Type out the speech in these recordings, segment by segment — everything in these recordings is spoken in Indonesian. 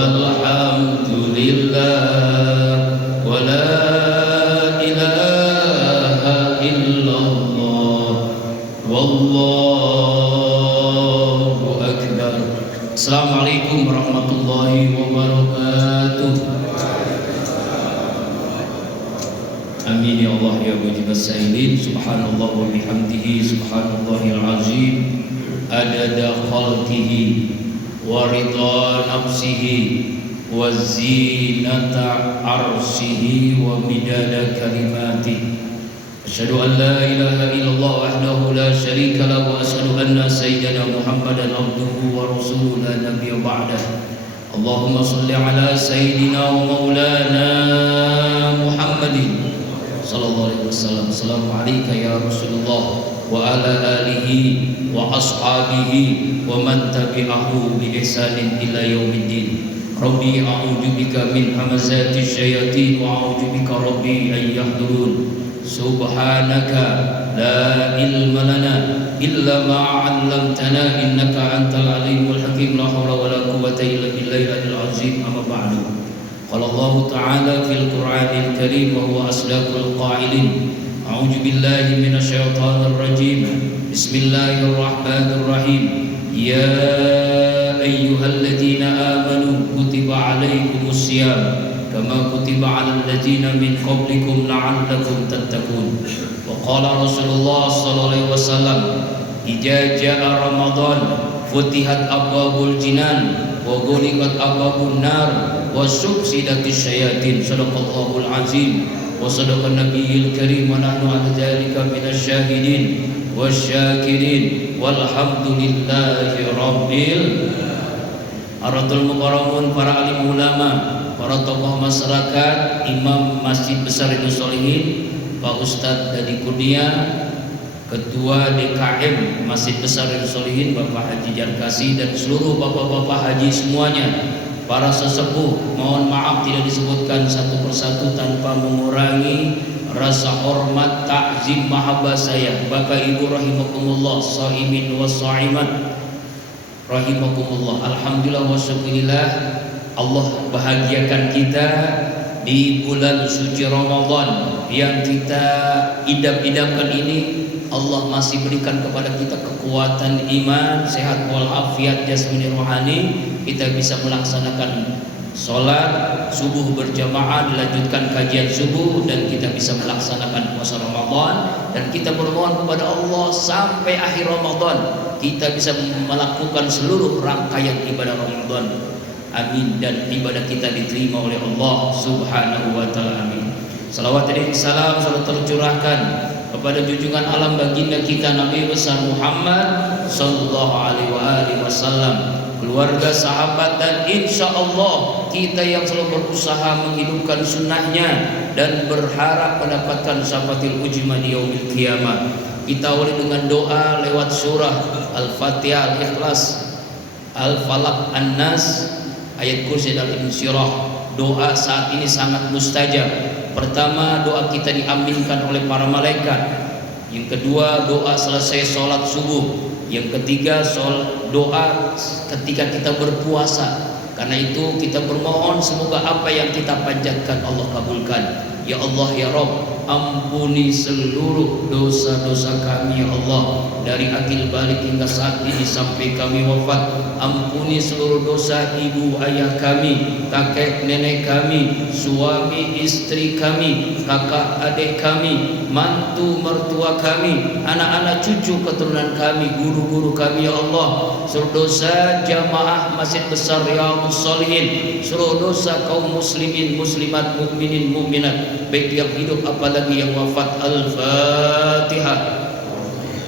walhamdulillah wa la ilaha illallah wallahu akbar. Assalamualaikum warahmatullahi wabarakatuh. Amin ya Allah ya wajib as-sailin. Subhanallah wa bihamdihi subhanallahil azim adada khalqihi wa ridha nafsihi wa zinata arshihi wa midada kalimatihi. Asyhadu an la ilaha illallah wahdahu la syarika lahu wa asyhadu anna sayyidana Muhammadan abduhu wa rasuluhu la nabiyya ba'dahu. Allahumma shalli ala sayyidina wa maulana Muhammadin sallallahu alaihi wasallam. Assalamu alayka ya Rasulullah wa ala alihi wa ashabihi wa man tabi'ahu bi ihsanin ila yaumiddin. Rabbi a'udzu bika min hamazati syayatin wa a'udzu bika rabbi an yahdurun. Subhanaka la ilma lana illa ma 'allamtana innaka antal alimul hakim. La haula wa la quwwata illa billahil azim. Amma ba'du. Qala Allah Ta'ala fil Qur'anil Karim wa huwa asdaqul qa'ilin. A'udzu billahi minasy syaithanir rajim. Bismillahirrahmanirrahim. Ya ayyuhalladzina amanu kutiba 'alaikumus syiyam kama kutiba 'alal ladzina min qablikum la'allakum tattaqun. Wa qala Rasulullah sallallahu alaihi wasallam, idza jaa Ramadan futihat abwabul jinan wa ghuliqat abwabun nar wa subsidatis syayatin. Sadaqallahul azim wa sadaqan nabiyil karim wa nahnu 'ala dzalika minasy syahidin wasyakirin walhamdulillahi rabbil aratul mukarramun. Para alim ulama, para tokoh masyarakat, imam Masjid Besar Riyadhus Shalihin, Pak Ustadz Dadi Kurnia, Ketua DKM Masjid Besar Riyadhus Shalihin Bapak Haji Jarkasi, dan seluruh bapak-bapak haji semuanya, para sesepuh, mohon maaf tidak disebutkan satu persatu tanpa mengurangi rasa hormat, takzim, mahabbah saya. Bapak Ibu rahimakumullah, shaimin wa shaimat rahimakumullah. Alhamdulillah wa syukurillah, Allah bahagiakan kita di bulan suci Ramadan yang kita idam-idamkan ini. Allah masih berikan kepada kita kekuatan iman, sehat walafiat jasmani rohani. Kita bisa melaksanakan sholat subuh berjamaah, dilanjutkan kajian subuh, dan kita bisa melaksanakan puasa Ramadan. Dan kita bermohon kepada Allah sampai akhir Ramadan kita bisa melakukan seluruh rangkaian ibadah Ramadan. Amin. Dan ibadah kita diterima oleh Allah subhanahu wa ta'ala. Amin. Salawat dan salam selalu tercurahkan kepada junjungan alam baginda kita Nabi besar Muhammad sallallahu alaihi wasallam, keluarga, sahabat, dan insya Allah kita yang selalu berusaha menghidupkan sunnahnya dan berharap mendapatkan syafatil ujma di yaumil qiyamah. Kita awali dengan doa lewat surah Al-Fatihah, Al-Ikhlas, Al-Falaq, An-Nas, ayat kursi dan Insyirah. Doa saat ini sangat mustajab. Pertama, doa kita diaminkan oleh para malaikat. Yang kedua, doa selesai sholat subuh. Yang ketiga, doa ketika kita berpuasa. Karena itu kita bermohon semoga apa yang kita panjatkan Allah kabulkan. Ya Allah ya Rabb, ampuni seluruh dosa-dosa kami ya Allah, dari akil balik hingga saat ini sampai kami wafat. Ampuni seluruh dosa ibu ayah kami, kakek nenek kami, suami istri kami, kakak adik kami, mantu mertua kami, anak-anak cucu keturunan kami, guru-guru kami ya Allah. Seluruh dosa jamaah Masjid Besar Riyadhus Shalihin, seluruh dosa kaum muslimin muslimat, mukminin mukminat, baik yang hidup apalagi yang wafat. Al-Fatihah.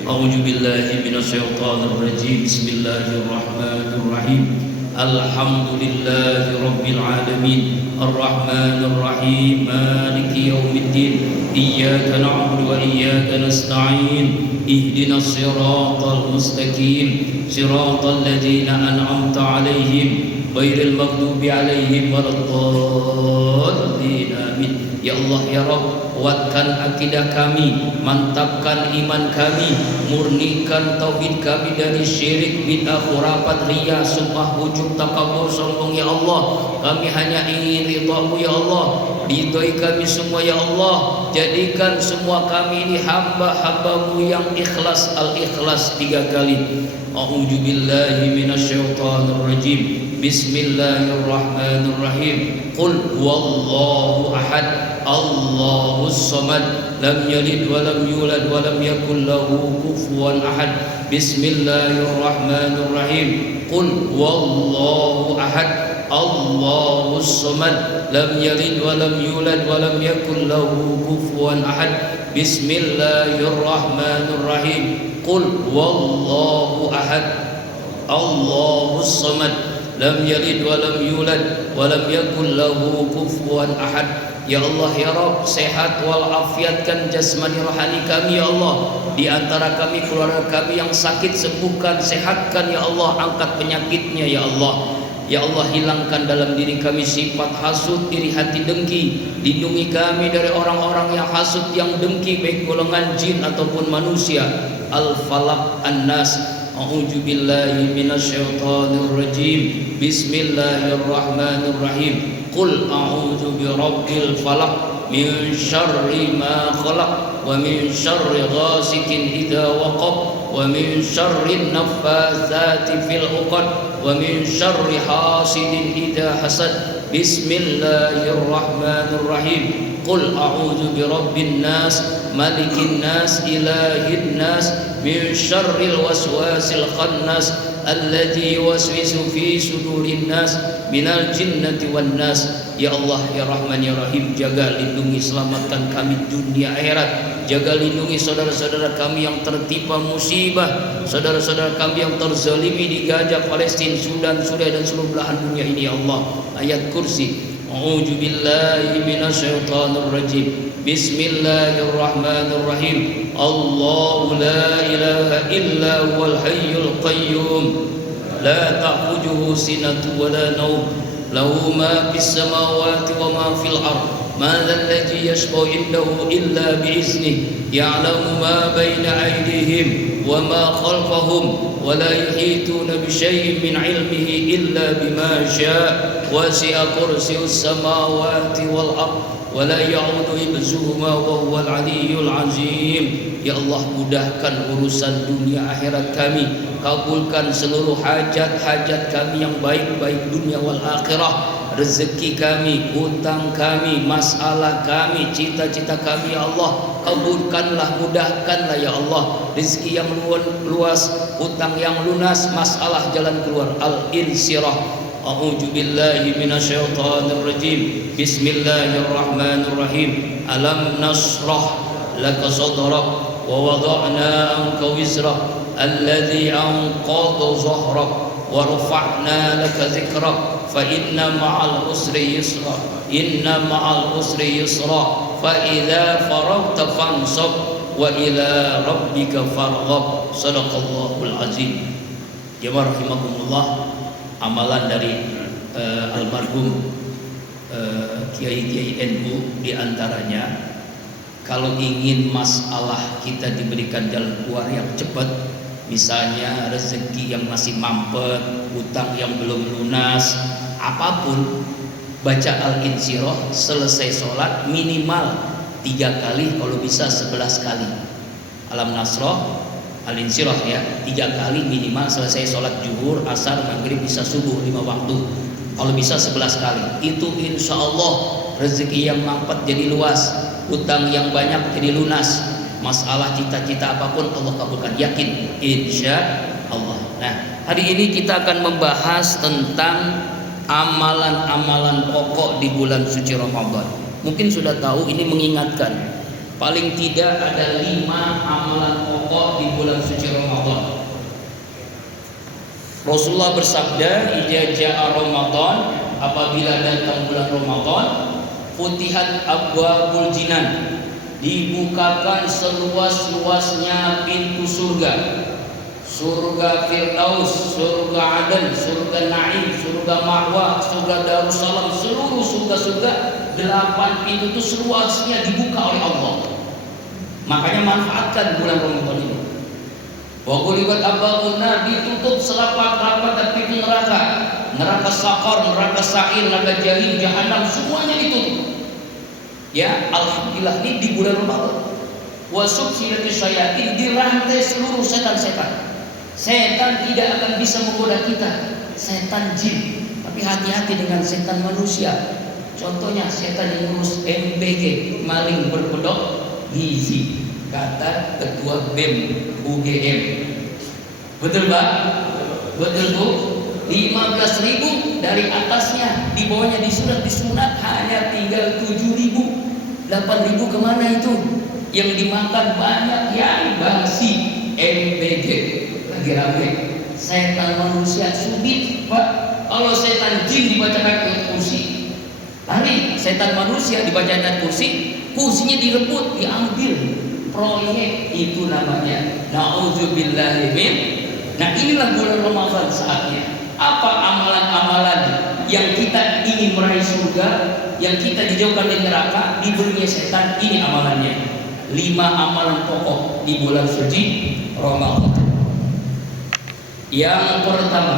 A'udzu billahi minasyaitonir rajim. Bismillahirrahmanirrahim. Alhamdulillahi rabbil alamin. Arrahmanir rahim. Maliki yaumiddin. Iyyaka na'budu wa iyyaka nasta'in. Ihdinas siratal mustaqim. Siratal ladzina an'amta 'alaihim ghairil maghdubi 'alaihim waladdallin. Amin. Ya Allah ya Rabb, kuatkan akidah kami, mantapkan iman kami, murnikan tauhid kami dari syirik, bid'ah, khurafat, riya, sum'ah, ujub, takabur, sombong. Ya Allah, kami hanya ingin ridha-Mu ya Allah. Ridhoi kami semua ya Allah. Jadikan semua kami ini hamba-hamba-Mu yang ikhlas. Al-Ikhlas 3 kali. A'udzu billahi minasyaitonir rajim. Bismillahirrahmanirrahim. Qul huwallahu ahad, Allahus samad, lam yalid wa lam yulad wa lam yakul lahu kufuwan ahad. Bismillahirrahmanirrahim. Qul huwallahu ahad, Allahus samad, lam yalid wa lam yulad wa lam yakul lahu kufuwan ahad. Bismillahirrahmanirrahim. Qul huwallahu ahad, Allahus samad, lam yalid wa lam yulad wa lam yakul lahu kufuwan ahad. Ya Allah ya Rabb, sehat walafiatkan jasmani rohani kami ya Allah. Di antara kami, keluarga kami yang sakit, sembuhkan, sehatkan ya Allah. Angkat penyakitnya ya Allah. Ya Allah, hilangkan dalam diri kami sifat hasud, iri hati, dengki. Lindungi kami dari orang-orang yang hasud, yang dengki, baik golongan jin ataupun manusia. Al-Falaq, An-Nas. A'udzu billahi minasyaitonir rajim. Bismillahirrahmanirrahim. Qul a'udzu birabbil falaq min syarri ma khalaq wa min syarri ghasikin idza waqab wa min syarri naffatsati fil 'uqad wa min syarri hasidin idza hasad. Bismillahirrahmanirrahim. Qul a'udzu birabbin nas malikin nas ilahin nas min syarril waswasil khannas alladzi yuwaswisu fi sudurin nas minal jinnati wan nas. Ya Allah ya Rahman ya Rahim, jaga lindungi selamatkan kami dunia akhirat. Jaga lindungi saudara-saudara kami yang tertimpa musibah, saudara-saudara kami yang terzalimi di Gaza, Palestina, Sudan, Suriah dan seluruh belahan dunia ini ya Allah. Ayat kursi. A'udzu billahi minasyaitonir rajim. Bismillahirrahmanirrahim. Allahu la ilaha illa huwal hayyul qayyum, la ta'khudhuhu sinatun wa la nawm, lahu ma fis samawati wa ma fil ardh. ما ذا الذي يشفع عنده إلا بإذنه يعلم ما بين أيديهم وما خلفهم ولا يحيطون بشيء من علمه إلا بما شاء وسع كرسيه السماوات والأرض ولا يعود حفظهما وهو العلي العظيم. Ya Allah, mudahkan urusan dunia akhirat kami, kabulkan seluruh hajat-hajat kami yang baik-baik dunia wal akhirah, rezeki kami, hutang kami, masalah kami, cita-cita kami ya Allah, kabulkanlah, mudahkanlah ya Allah. Rezeki yang luas, hutang yang lunas, masalah jalan keluar. Al-Insirah. A'udzu billahi minasyaitonir rajim. Bismillahirrahmanirrahim. Alam nasrah laka sadrak wa wada'na anka wizrak alladzi anqadha zahrak wa rafa'na laka dzikrak fa inna ma'al usri yusra inna ma'al usri yusra fa idza faragta fansab wa ila rabbika farghab. Shadaqallahul azim. Jemaah rahimakumullah, amalan dari almarhum Kiai NU diantaranya, kalau ingin masalah kita diberikan jalan keluar yang cepat, misalnya rezeki yang masih mampet, hutang yang belum lunas, apapun, baca Al-Insyirah selesai sholat minimal 3 kali, kalau bisa 11 kali. Alam Nasrah, Al-Insyirah ya, 3 kali minimal selesai sholat zuhur, asar, maghrib, bisa subuh 5 waktu. Kalau bisa 11 kali. Itu insya Allah rezeki yang mampet jadi luas, hutang yang banyak jadi lunas, masalah cita-cita apapun Allah kabulkan, yakin insya Allah. Nah, hari ini kita akan membahas tentang amalan-amalan pokok di bulan suci Ramadan. Mungkin sudah tahu, ini mengingatkan, paling tidak ada 5 amalan pokok di bulan suci Ramadan. Rasulullah bersabda, "Idza jaa Ramadan," apabila datang bulan Ramadan, "Futihat abwabul jinan," dibukakan seluas-luasnya pintu surga. Surga Firdaus, surga Aden, surga Naim, surga surga Ma'wa, surga Darussalam, seluruh surga-surga 8 pintu itu seluasnya dibuka oleh Allah. Makanya manfaatkan bulan Ramadan ini. Wa qulibat abwaabun-nar, ditutup serapat-rapat pintu neraka. Neraka Saqar, neraka Sa'ir, neraka Jahim, Jahannam, semuanya ditutup. Ya, alhamdulillah ini di bulan Ramadan. Wa subsidatis syayatin, dirantai seluruh setan-setan. Setan tidak akan bisa menggoda kita, setan jin. Tapi hati-hati dengan setan manusia. Contohnya setan yang ngurus MBG, maling berkedok gizi, kata ketua BEM UGM. Betul Pak? Betul Bu? 15.000 dari atasnya, di bawahnya disunat hanya tinggal 7.000. 8.000 kemana itu? Yang dimakan banyak yang bangsi MBG. Lagi rame setan manusia sulit Pak. Kalau setan jin dibacakan ayat kursi lari, setan manusia dibacakan ayat kursi, kursinya direbut, diambil, proyek itu namanya. Nauzubillahi min. Nah inilah bulan Ramadan saatnya. Apa amalan-amalan yang kita ingin meraih surga, yang kita dijauhkan dari neraka, diberinya setan? Ini amalannya. 5 amalan pokok di bulan suci Ramadan. Yang pertama,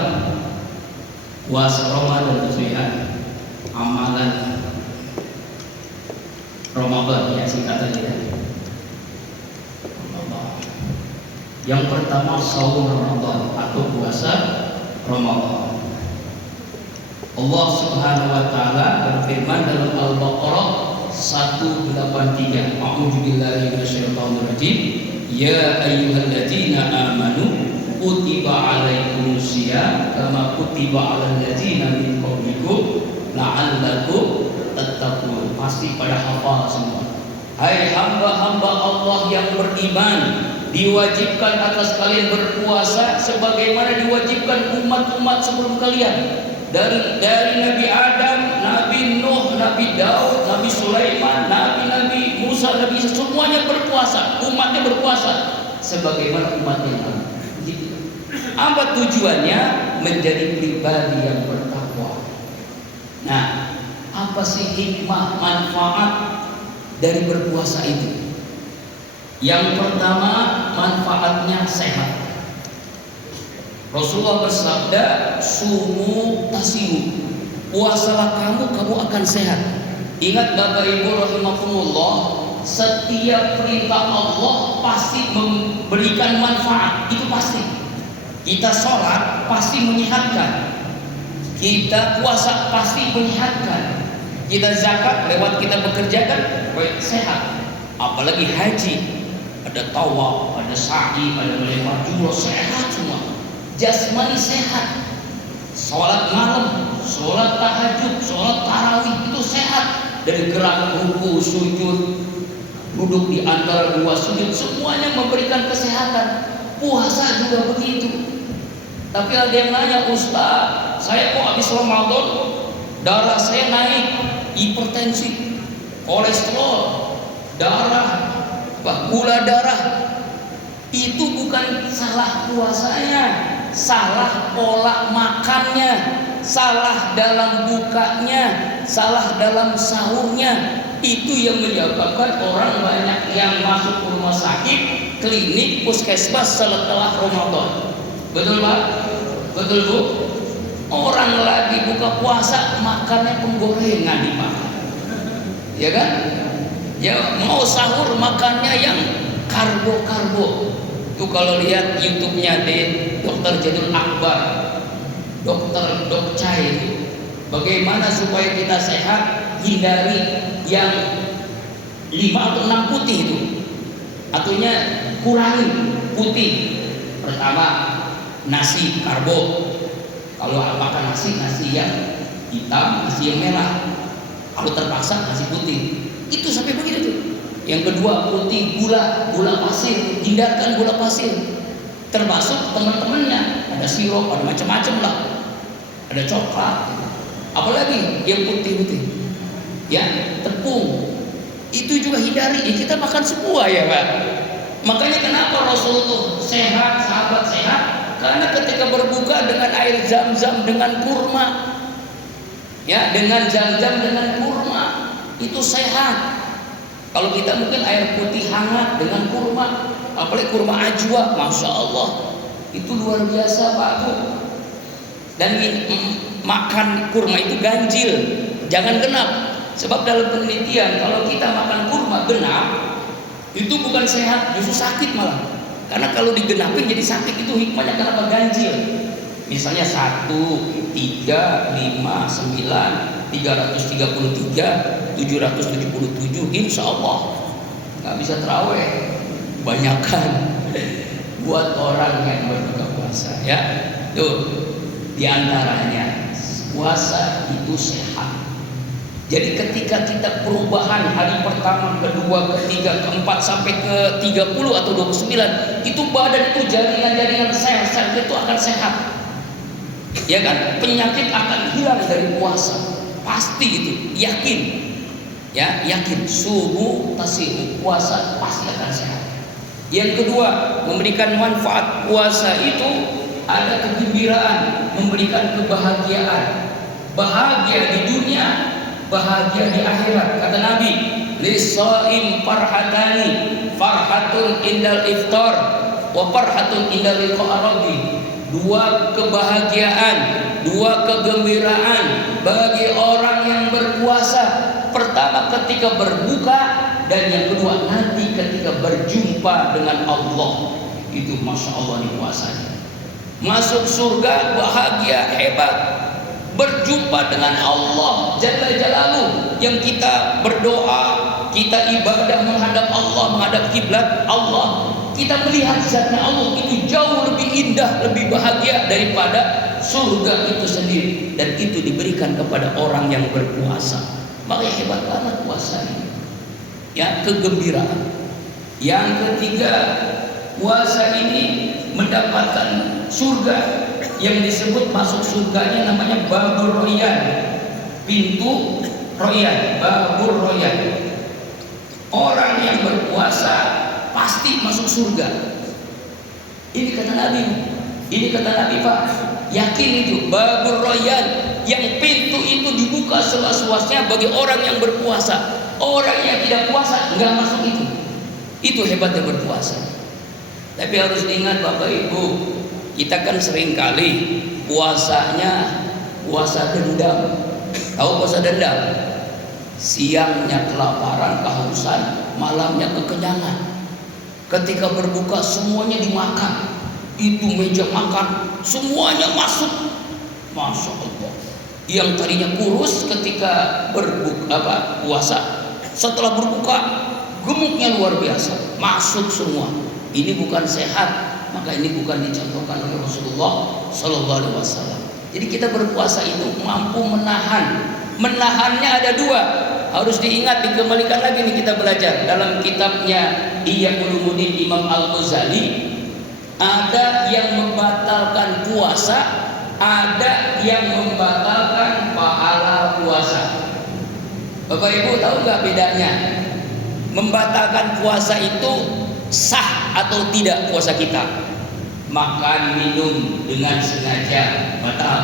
puasa Ramadan itu ya, amalan Ramadan ya, singkat saja ya. Yang pertama saum Ramadan atau puasa Ramadan. Allah Subhanahu wa taala berfirman dalam Al-Baqarah 183. A'udzubillahi minasyaitonir rajim. Ya ayyuhalladzina amanu kutiba alaikumusiyam kama kutiba alal ladzina min qablikum la'allakum tattaqun. Pasti pada hafal semua. Hai hamba-hamba Allah yang beriman, diwajibkan atas kalian berpuasa sebagaimana diwajibkan umat-umat sebelum kalian. Dari Nabi Adam, Nabi Nuh, Nabi Daud, Nabi Sulaiman, Nabi Musa, Nabi Isa, semuanya berpuasa, umatnya berpuasa sebagaimana umatnya lalu. Apa tujuannya? Menjadi pribadi yang bertakwa. Nah, apa sih hikmah, manfaat dari berpuasa itu? Yang pertama, manfaatnya sehat. Rasulullah bersabda, sumu tasiu, puasalah kamu akan sehat. Ingat Bapak Ibu rahimakumullah, setiap perintah Allah pasti memberikan manfaat, itu pasti. Kita sholat pasti menyehatkan, kita puasa pasti menyehatkan, kita zakat lewat kita bekerja kan sehat. Apalagi haji, ada tawaf, ada sa'i, ada melempar jumroh, sehat semua. Jasmani sehat, sholat malam, sholat tahajud, sholat tarawih itu sehat. Dari gerak ruku, sujud, duduk di antara dua sujud, semuanya memberikan kesehatan. Puasa juga begitu. Tapi ada yang nanya, Ustaz, saya kok habis Ramadan darah saya naik, hipertensi, kolesterol, darah, gula darah. Itu bukan salah puasanya, salah pola makannya, salah dalam bukanya, salah dalam sahurnya. Itu yang menyebabkan orang banyak yang masuk rumah sakit, klinik, puskesmas setelah Ramadan. Betul Pak? Betul Bu? Orang lagi buka puasa makannya penggorengan dimakan, ya kan? Ya mau sahur makannya yang karbo. Tuh kalau lihat YouTube-nya di Dr. Jadul Akbar, Dr. Dok Cai, bagaimana supaya kita sehat, hindari yang 5 atau 6 putih itu. Artinya kurangi putih. Pertama, nasi karbo. Kalau makan nasi yang hitam, nasi yang merah. Kalau terpaksa nasi putih. Itu sampai begitu tuh. Yang kedua, putih gula pasir, hindarkan gula pasir. Termasuk teman-temannya, ada sirup, ada macam-macam lah. Ada coklat. Apalagi yang putih-putih. Ya, tepung. Itu juga hindari. Ya, kita makan semua ya, Pak. Makanya kenapa Rasulullah sehat, sahabat sehat? Karena ketika berbuka dengan air zam-zam, dengan kurma, Ya, dengan jam-jam dengan kurma itu sehat. Kalau kita mungkin air putih hangat dengan kurma, apalagi kurma ajwa, masya Allah, itu luar biasa bagus. Dan makan kurma itu ganjil, jangan genap. Sebab dalam penelitian kalau kita makan kurma genap itu bukan sehat, justru sakit malah. Karena kalau digenapin jadi sakit, itu hikmahnya kenapa ganjil. Misalnya 1, 3, 5, 9, 333, 777, insya Allah nggak bisa terawih, banyakkan buat orang yang berbuka puasa. Ya, tuh diantaranya puasa itu sehat. Jadi ketika kita perubahan hari pertama, kedua, ketiga, keempat sampai ke 30 atau 29, itu badan itu jaringan-jaringan sel-sel itu akan sehat. Ya kan? Penyakit akan hilang dari puasa. Pasti itu, yakin. Ya, yakin. Subuh tasihu, puasa pasti akan sehat. Yang kedua, memberikan manfaat. Puasa itu ada kegembiraan, memberikan kebahagiaan. Bahagia di dunia, bahagia di akhirat. Kata Nabi, lis-shaim farhatani, farhatun indal iftar wa farhatun indal liqa' rabbi. Dua kebahagiaan, dua kegembiraan bagi orang yang berpuasa. Pertama ketika berbuka, dan yang kedua nanti ketika berjumpa dengan Allah. Itu masya Allah nih puasanya. Masuk surga bahagia hebat, berjumpa dengan Allah Jalla Jalaluhu, yang kita berdoa, kita ibadah menghadap Allah, menghadap kiblat Allah, kita melihat zatnya Allah, itu jauh lebih indah, lebih bahagia daripada surga itu sendiri. Dan itu diberikan kepada orang yang berpuasa. Makanya hebat banget puasa ini. Ya, kegembiraan. Yang ketiga, puasa ini mendapatkan surga, yang disebut masuk surganya namanya Babur Royan, pintu Royan, Babur Royan. Orang yang berpuasa pasti masuk surga. Ini kata Nabi, ini kata Nabi Pak, yakin itu Babur Royan, yang pintu itu dibuka seluas-luasnya bagi orang yang berpuasa. Orang yang tidak puasa nggak masuk itu. Itu hebatnya berpuasa. Tapi harus diingat Bapak Ibu, kita kan sering kali puasanya puasa dendam. Tahu puasa dendam? Siangnya kelaparan, kehausan, malamnya kekenyangan. Ketika berbuka semuanya dimakan. Itu meja makan semuanya masuk. Masya Allah. Yang tadinya kurus ketika berbuka puasa, setelah berbuka gemuknya luar biasa, masuk semua. Ini bukan sehat, maka ini bukan dicontohkan oleh Rasulullah Sallallahu Alaihi Wasallam. Jadi kita berpuasa itu mampu menahan. Menahannya ada dua, harus diingat, dikembalikan lagi nih kita belajar dalam kitabnya Ihya Ulumuddin Imam Al-Ghazali. Ada yang membatalkan puasa, ada yang membatalkan pahala puasa. Bapak Ibu tahu nggak bedanya? Membatalkan puasa itu sah atau tidak puasa kita? Makan minum dengan sengaja batal.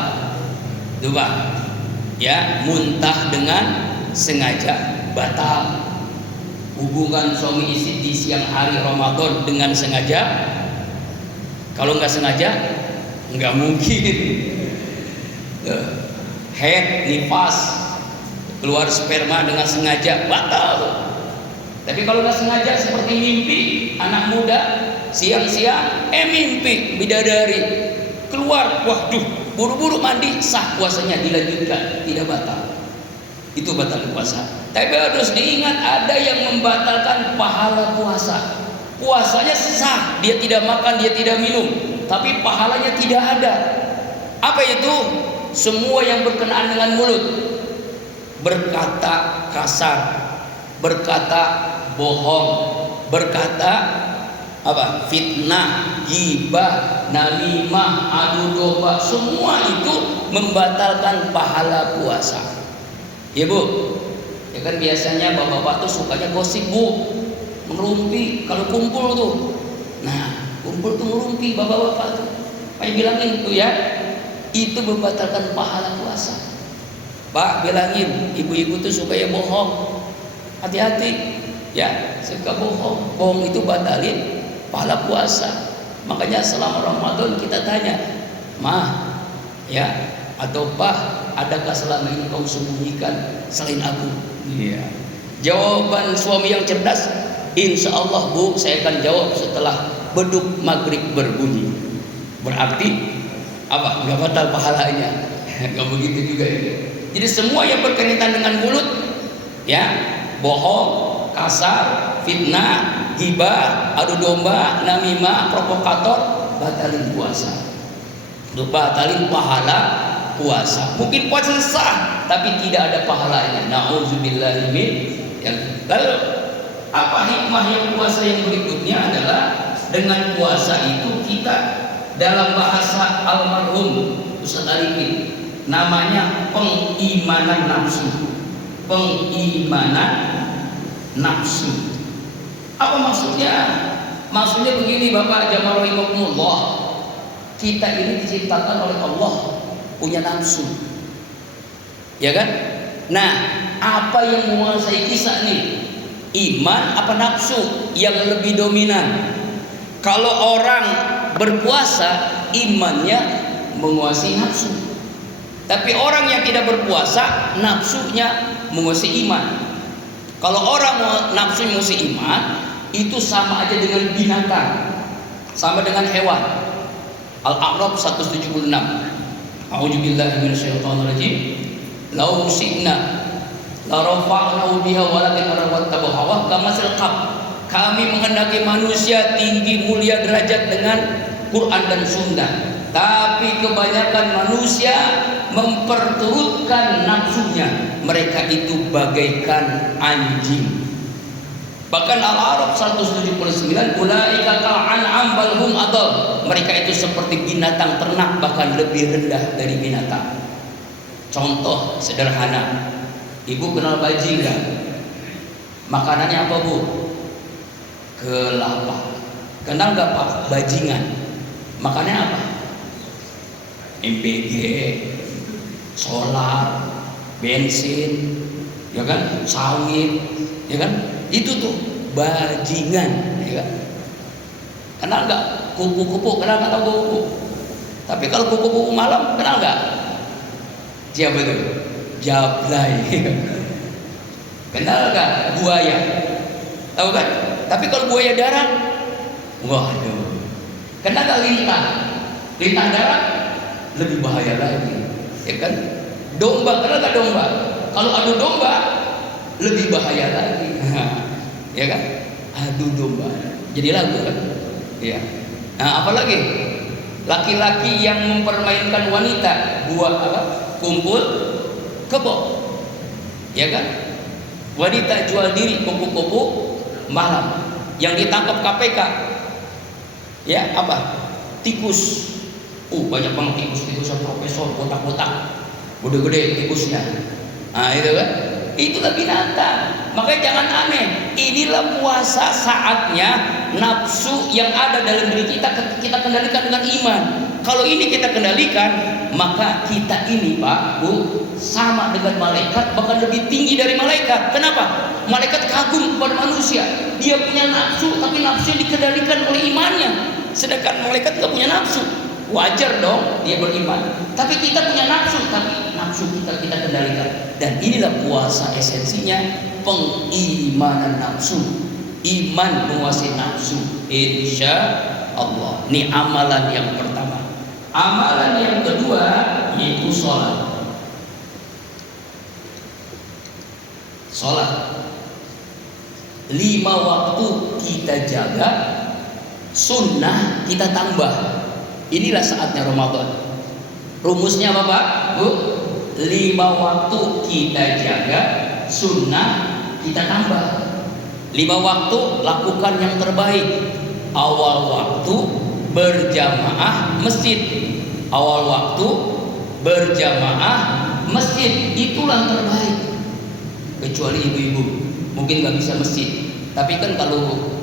Coba ya, muntah dengan sengaja batal. Hubungan suami istri di siang hari Ramadan dengan sengaja, kalau nggak sengaja nggak mungkin. Head, nifas, keluar sperma dengan sengaja batal. Tapi kalau nggak sengaja seperti mimpi anak muda siang-siang mimpi bidadari keluar, waduh, buru-buru mandi, sah puasanya, dilanjutkan, tidak batal. Itu batal puasa. Tapi harus diingat, ada yang membatalkan pahala puasa. Puasanya sah, dia tidak makan, dia tidak minum, tapi pahalanya tidak ada. Apa itu? Semua yang berkenaan dengan mulut, berkata kasar, berkata bohong, berkata apa? Fitnah, ghibah, namimah, adu domba, semua itu membatalkan pahala puasa. Ya Bu, ya kan biasanya bapak-bapak tuh sukanya gosip Bu, ngerumpi kalau kumpul tuh. Nah, kumpul tuh ngerumpi bapak-bapak tuh. Kayak bilangin tuh ya, itu membatalkan pahala puasa. Pak, bilangin ibu-ibu tuh suka ya bohong. Hati-hati ya, suka bohong. Bohong itu batalin pahala puasa. Makanya selama Ramadan kita tanya, "Mah, ya, atau Pak, adakah selama ini kau sembunyikan selain aku?" Iya. Jawaban suami yang cerdas, "Insya Allah Bu, saya akan jawab setelah beduk maghrib berbunyi." Berarti apa? Gak batal pahalanya. Gak begitu juga ya. Jadi semua yang berkaitan dengan mulut, ya, bohong, kasar, fitnah, ghibah, adu domba, namimah, provokator, batalin puasa. Batalin pahala puasa. Mungkin puasa sah, tapi tidak ada pahalanya. Nauzubillahi min. Lalu apa hikmah yang puasa yang berikutnya adalah dengan puasa itu kita dalam bahasa almarhum Ustaz Arifin namanya pengimanan nafsu. Pengimanan nafsu. Apa maksudnya? Maksudnya begini Bapak jamaah rahimakumullah. Kita ini diciptakan oleh Allah punya nafsu. Ya kan? Nah, apa yang menguasai kisah nih? Iman apa nafsu yang lebih dominan? Kalau orang berpuasa, imannya menguasai nafsu. Tapi orang yang tidak berpuasa, nafsunya menguasai iman. Kalau orang nafsu menguasai iman, itu sama aja dengan binatang, sama dengan hewan. Al-A'raf 176. A'udzubillahi minasyaitonirrajim. Lau syi'na la rafa'nahu biha walakin rawattabu hawa kamasil qab. Kami menghendaki manusia tinggi mulia derajat dengan Quran dan Sunnah, tapi kebanyakan manusia memperturutkan nafsunya. Mereka itu bagaikan anjing. Bahkan Al-A'raf 179, ulaika ka'an'am bal hum adall. Mereka itu seperti binatang ternak, bahkan lebih rendah dari binatang. Contoh sederhana, ibu kenal bajing enggak? Makanannya apa Bu? Kelapa. Kenal enggak Pak? Bajingan. Makannya apa? MPG, solar, bensin, ya kan? Sawit, ya kan? Itu tuh bajingan, ya kan? Kenal nggak kupu-kupu? Kenal nggak kupu-kupu? Tapi kalau kupu-kupu malam, kenal nggak? Siapa itu? Jablay. Kenal nggak buaya? Tahu kan? Tapi kalau buaya darat, waduh. Kenal nggak lintah? Lintah darat lebih bahaya lagi, ya kan? Domba, kenal nggak domba? Kalau adu domba lebih bahaya lagi. Ya kan? Adu domba. Jadi lagu kan? Ya. Nah, apalagi laki-laki yang mempermainkan wanita, buat apa? Kumpul kebo. Ya kan? Wanita jual diri kupu-kupu malam. Yang ditangkap KPK. Ya, apa? Tikus. Banyak banget tikus-tikus profesor botak-botak. Gede-gede tikusnya. Nah, itu kan? Itulah binatang. Makanya jangan aneh. Inilah puasa saatnya nafsu yang ada dalam diri kita kendalikan dengan iman. Kalau ini kita kendalikan, maka kita ini Pak Bu sama dengan malaikat, bahkan lebih tinggi dari malaikat. Kenapa? Malaikat kagum kepada manusia. Dia punya nafsu, tapi nafsu yang dikendalikan oleh imannya. Sedangkan malaikat nggak punya nafsu. Wajar dong dia beriman. Tapi kita punya nafsu, tapi nafsu kita kendalikan. Dan inilah puasa esensinya, pengimanan nafsu. Iman menguasai nafsu. Insya Allah. Ini amalan yang pertama. Amalan yang kedua yaitu sholat. Sholat 5 waktu kita jaga, sunnah kita tambah. Inilah saatnya Ramadan. Rumusnya apa Pak? Bu? 5 waktu kita jaga, sunnah kita tambah. 5 waktu lakukan yang terbaik. Awal waktu berjamaah masjid. Awal waktu berjamaah masjid, itulah yang terbaik. Kecuali ibu-ibu mungkin nggak bisa masjid, tapi kan kalau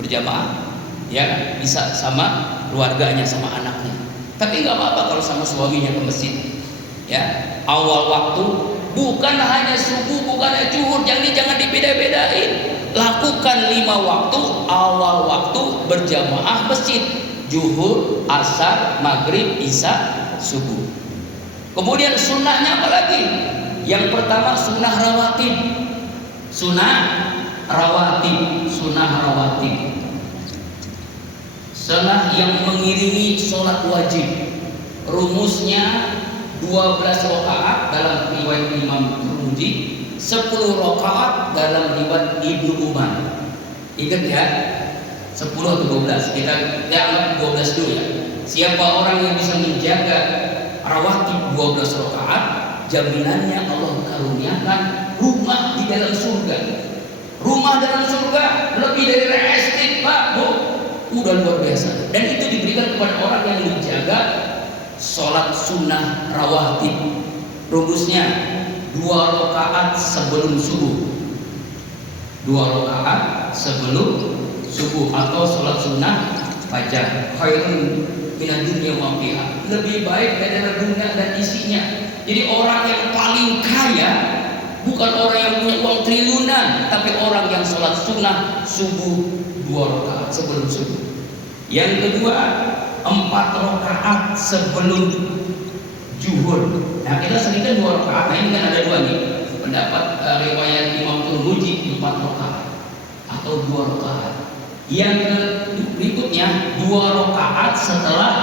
berjamaah ya bisa sama keluarganya, sama anaknya. Tapi nggak apa-apa kalau sama suaminya ke masjid. Ya, awal waktu Bukan hanya subuh, bukan hanya zuhur, jangan dibeda-bedain. Lakukan 5 waktu, awal waktu berjamaah masjid, zuhur, asar, maghrib, isya, subuh. Kemudian sunnahnya apa lagi? Yang pertama sunnah rawatib. Sunnah rawatib. Sunnah yang mengiringi sholat wajib. Rumusnya 12 rakaat dalam riwayat Imam Tirmidzi, 10 rakaat dalam riwayat Ibnu Umar. Ingat ya, 10 atau 12? Kita anggap 12 dulu ya. Siapa orang yang bisa menjaga rawatib 12 rakaat, jaminannya Allah karuniakan rumah di dalam surga. Rumah dalam surga lebih dari realistik, Pak, Bu. Udah luar biasa. Dan itu diberikan kepada orang yang menjaga sholat sunnah rawatib. Rumusnya 2 rakaat sebelum subuh. 2 rakaat sebelum subuh atau sholat sunnah fajar. Khairun minad dunya wa fiha. Lebih baik dari dunia dan isinya. Jadi orang yang paling kaya bukan orang yang punya uang triliunan, tapi orang yang sholat sunnah subuh 2 rakaat sebelum subuh. Yang kedua 4 rakaat sebelum zuhur. Nah, kita seringkan 2 rakaat. Nah, ini kan ada 2 nih. Pendapat riwayat Imam Tirmidzi 4 rakaat atau 2 rakaat. Yang berikutnya 2 rakaat setelah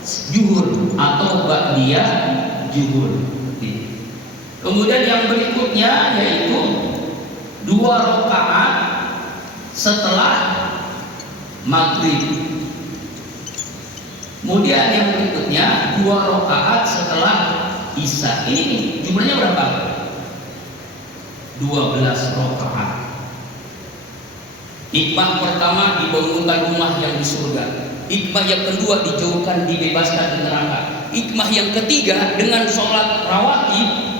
zuhur atau ba'diyah zuhur. Kemudian yang berikutnya yaitu 2 rakaat setelah maghrib. Kemudian yang berikutnya 2 rakaat setelah isya. Ini jumlahnya berapa? 12 rakaat. Hikmah pertama, dibangunkan rumah yang di surga. Hikmah yang kedua, dijauhkan, dibebaskan dari neraka. Hikmah yang ketiga, dengan sholat rawatib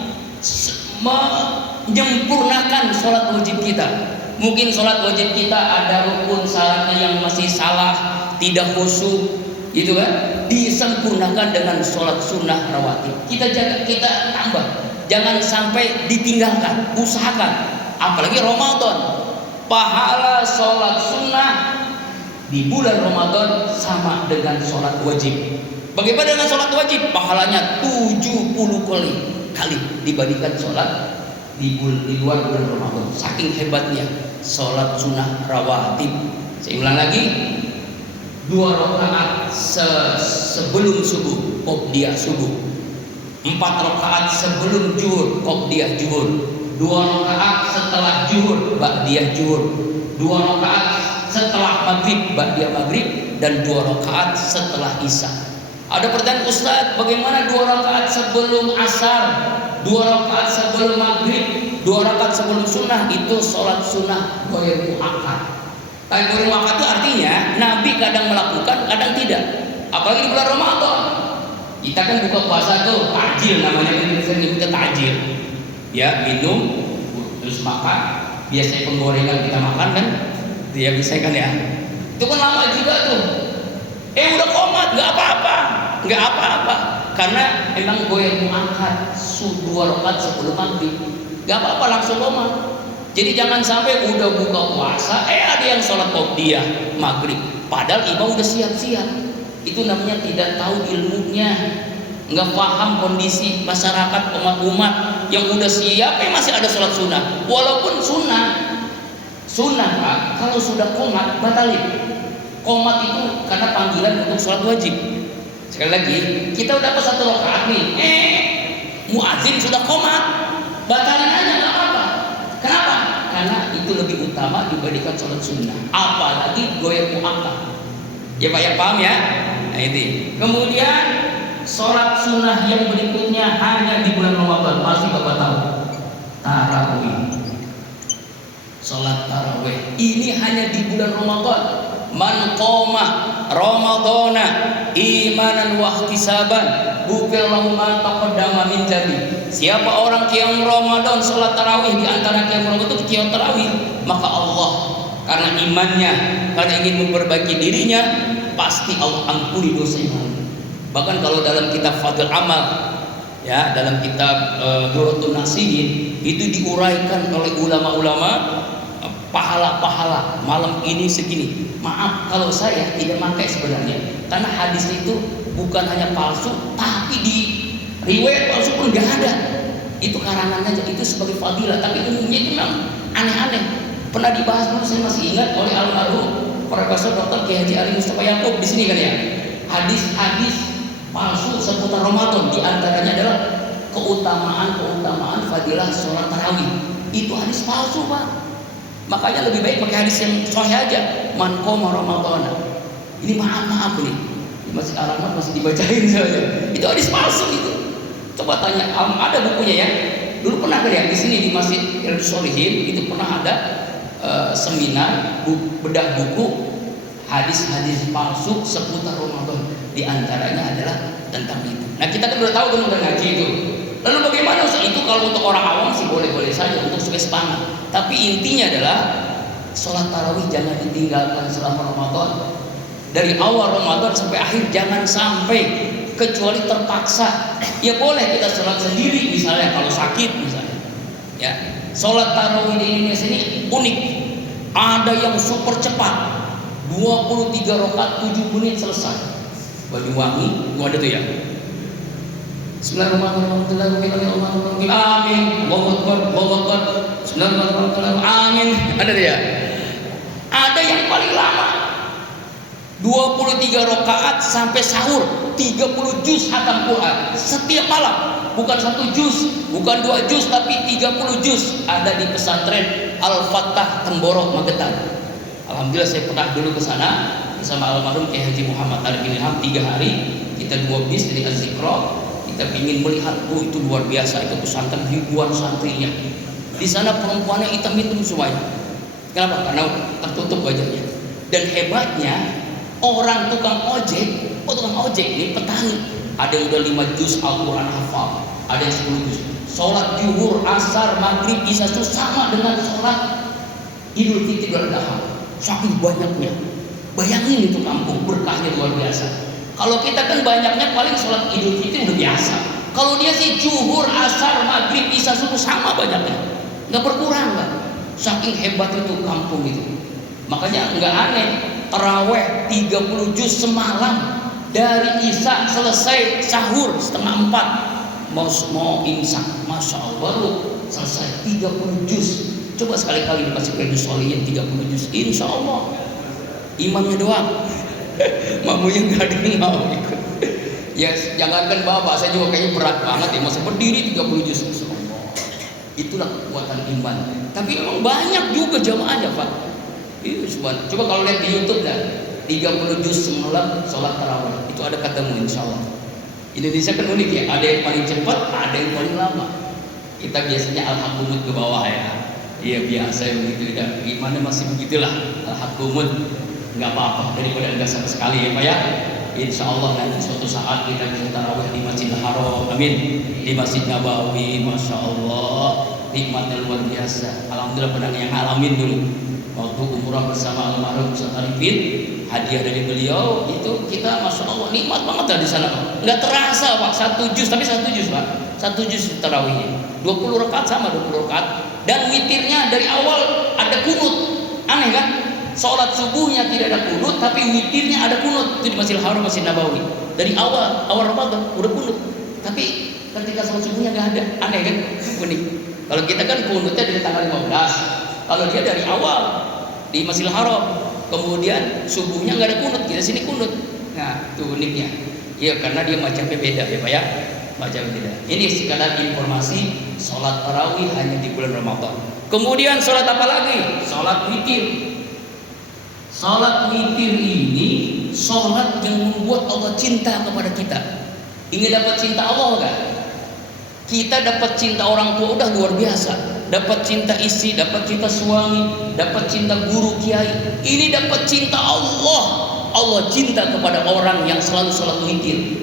menyempurnakan sholat wajib kita. Mungkin sholat wajib kita ada rukun syaratnya yang masih salah, tidak khusyuk, gitu kan? Disempurnakan dengan sholat sunnah rawatib. Kita jaga, kita tambah, jangan sampai ditinggalkan. Usahakan, apalagi Ramadan. Pahala sholat sunnah di bulan Ramadan sama dengan sholat wajib. Bagaimana dengan sholat wajib? Pahalanya 70 kali dibandingkan sholat di luar bulan Ramadan. Saking hebatnya sholat sunnah rawatib. Saya ulang lagi, 2 rakaat sebelum subuh, qobliyah subuh. 4 rakaat sebelum zuhur, qobliyah zuhur. 2 rakaat setelah zuhur, ba'diyah zuhur. 2 rakaat setelah maghrib, ba'diyah maghrib, dan 2 rakaat setelah isya. Ada pertanyaan, Ustaz, bagaimana 2 rakaat sebelum asar, 2 rakaat sebelum maghrib, 2 rakaat sebelum sunnah? Itu sholat sunnah ghair muakkad. Tapi ghair muakkad itu artinya Nabi kadang melakukan, kadang tidak. Apalagi di bulan Ramadan. Kita kan buka puasa tuh takjil, namanya kita takjil. Ya, minum terus makan. Biasanya penggorengan kita makan kan, dia bisa kan ya. Itu kan lama juga tuh. Udah komat, nggak apa-apa, karena emang ghair muakkad. 2 rakaat sebelum maghrib, nggak apa-apa, langsung komat. Jadi jangan sampai udah buka puasa, ada yang sholat qobliyah maghrib, padahal imam udah siap-siap. Itu namanya tidak tahu ilmunya, nggak paham kondisi masyarakat, umat yang udah siap masih ada sholat sunnah. Walaupun sunnah Pak, kalau sudah komat batalin. Komat itu karena panggilan untuk sholat wajib. Sekali lagi, kita udah dapat 1 rakaat nih, muadzin sudah komat, batalin aja, nggak apa-apa. Kenapa? Karena itu lebih utama dibandingkan sholat sunnah. Apalagi ghair muakkad. Ya Pak, yang paham ya? Nah ini. Kemudian sholat sunnah yang berikutnya hanya di bulan Ramadan. Pasti Bapak tahu, tarawih. Sholat tarawih ini hanya di bulan Ramadan. Man qoma ramadhana imanan wa ihtisaban ghufira lahu ma taqaddama min dhanbi. Siapa orang qiyam Ramadan, sholat tarawih, di antara qiyam Ramadan itu qiyam tarawih, maka Allah karena imannya, karena ingin memperbaiki dirinya, pasti Allah ampuni dosanya. Bahkan kalau dalam kitab Fadl Amal Ya, dalam kitab Durratun Nasihin itu diuraikan oleh ulama-ulama pahala-pahala malam ini segini. Maaf kalau saya tidak pakai sebenarnya, karena hadis itu bukan hanya palsu, tapi di riwayat palsu pun nggak ada. Itu karangan aja, itu sebagai fadilah, tapi umumnya itu memang aneh-aneh. Pernah dibahas dulu, saya masih ingat, oleh almarhum Profesor Dr. Kiai Haji Ali Mustafa Yaakob di sini kan ya. Hadis-hadis palsu seputar Ramadan, di antaranya adalah keutamaan fadilah sholat tarawih. Itu hadis palsu, Pak. Makanya lebih baik pakai hadis yang sahih aja. Man qoma Ramadan. Ini maaf nih. Masih alamat masih dibacain saja. Itu hadis palsu itu. Coba tanya, ada bukunya ya. Dulu pernah kan ya di sini di Masjid Riyadhus Shalihin itu pernah ada seminar bedah buku hadis-hadis palsu seputar Ramadan. Di antaranya adalah tentang itu. Nah, kita kan udah tahu tentang ngaji itu. Lalu bagaimana Ustaz? Itu kalau untuk orang awam sih boleh-boleh saja untuk sebagai semangat. Tapi intinya adalah sholat tarawih jangan ditinggalkan selama Ramadan. Dari awal Ramadan sampai akhir jangan sampai, kecuali terpaksa. Ya boleh kita sholat sendiri misalnya kalau sakit misalnya. Ya, sholat tarawih di Indonesia ini unik. Ada yang super cepat, 23 rakaat 7 menit selesai. Banyuwangi, ada tuh ya. Bismillahirrahmanirrahim. Amin. Allahu Akbar. Bismillahirrahmanirrahim. Amin. Ada tuh ya. Ada yang paling lama 23 rakaat sampai sahur, 30 juz hatam Quran setiap malam. Bukan 1 juz, bukan 2 juz, tapi 30 juz. Ada di pesantren Al-Fatah Temborok Magetan. Alhamdulillah saya pernah dulu ke sana bersama almarhum Kiai Haji Muhammad Arifin Ilham 3 hari. Kita 2 bis dari Az-Zikra. Kita ingin melihat, itu luar biasa, itu pesantren ribuan santrinya. Di sana perempuannya hitam-hitam semuanya. Kenapa? Karena tertutup wajahnya. Dan hebatnya orang tukang ojek ini petani. Ada yang udah 5 juz Al-Quran hafal, ada yang 10 juz. Sholat zuhur, asar, maghrib, isya itu sama dengan sholat Idul Fitri dan Adha. Saking banyaknya. Bayangin itu kampung, berkahnya luar biasa. Kalau kita kan banyaknya paling sholat Idul Fitri udah biasa. Kalau dia sih zuhur, asar, maghrib, isya subuh sama banyaknya, nggak berkurang kan? Saking hebat itu kampung itu. Makanya nggak aneh taraweh 30 juz semalam, dari isya selesai sahur 3:30 mau imsak, masya Allah baru selesai 30 juz. Coba sekali-kali di Masjid Riyadhus Shalihin 30 juz, insya Allah. Imamnya doang, mamunya nggak ada yang mau ikut. Ya jangankan bapak, saya juga kayaknya berat banget ya, masih berdiri 30 juz. Itulah kekuatan iman. Tapi memang banyak juga jamaahnya Pak. Coba kalau lihat di YouTube dah, 30 juz semalam sholat tarawih, itu ada ketemu insya Allah. Indonesia kan unik ya, ada yang paling cepat, ada yang paling lama. Kita biasanya al-hakumut ke bawah ya. Iya biasa begitu, gimana masih begitulah al-hakumut. Nggak apa-apa, daripada enggak sama sekali ya Pak ya. Insya Allah nanti suatu saat kita bisa tarawih di Masjidil Haram, amin, di Masjid Nabawi, masya Allah, nikmatnya luar biasa. Alhamdulillah pernah yang ngalamin dulu waktu umrah bersama almarhum Ustaz Arifin, hadiah dari beliau itu kita masya Allah nikmat banget lah di sana. Nggak terasa Pak, 1 juz, tapi 1 juz Pak, 1 juz tarawihnya, 20 rakaat sama 20 rakaat, dan witirnya dari awal ada kunut, aneh kan? Sholat subuhnya tidak ada kunut, tapi witirnya ada kunut. Itu di Masjidil Haram, Masjid Nabawi. Dari awal Ramadan udah kunut, tapi ketika sholat subuhnya nggak ada. Aneh kan? Unik. Kalau kita kan kunutnya dari tanggal 15, kalau dia dari awal di Masjidil Haram, kemudian subuhnya nggak ada kunut, kita sini kunut. Nah itu uniknya. Iya, karena dia macamnya beda ya Pak ya, macamnya beda. Ini sekadar informasi sholat tarawih hanya di bulan Ramadan. Kemudian sholat apa lagi? Sholat witir. Salat witir ini salat yang membuat Allah cinta kepada kita. Ingin dapat cinta Allah kan? Kita dapat cinta orang tua udah luar biasa. Dapat cinta istri, dapat cinta suami, dapat cinta guru kiai. Ini dapat cinta Allah. Allah cinta kepada orang yang selalu salat witir.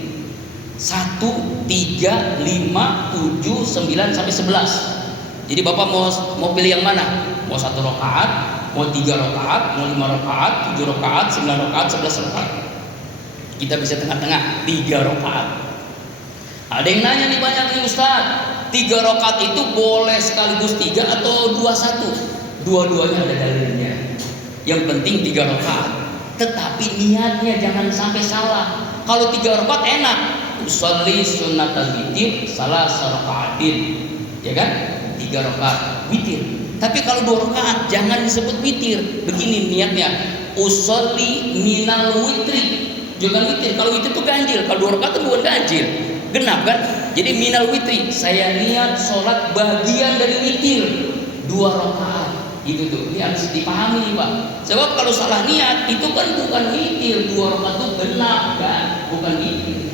1, 3, 5, 7, 9 sampai 11. Jadi Bapak mau pilih yang mana? Mau 1 rakaat, mau 3 rakaat, mau 5 rakaat, 7 rakaat, 9 rakaat, 11 rakaat. Kita bisa tengah-tengah 3 rakaat. Ada yang nanya nih banyak nih Ustaz, 3 rakaat itu boleh sekaligus 3 atau 21? Dua-duanya ada dalilnya. Yang penting 3 rakaat. Tetapi niatnya jangan sampai salah. Kalau 3 rakaat enak, usolli sunnatal witir salah rakaatin, ya kan? 3 rakaat witir. Tapi kalau 2 rakaat jangan disebut witir. Begini niatnya, usolli minal witri. Jangan witir. Kalau witir itu ganjil. Kalau 2 rakaat itu bukan ganjil, genap kan? Jadi minal witri, saya niat sholat bagian dari witir 2 rakaat. Itu tuh, ini harus dipahami Pak. Sebab kalau salah niat itu kan bukan witir, 2 rakaat itu genap kan, bukan witir.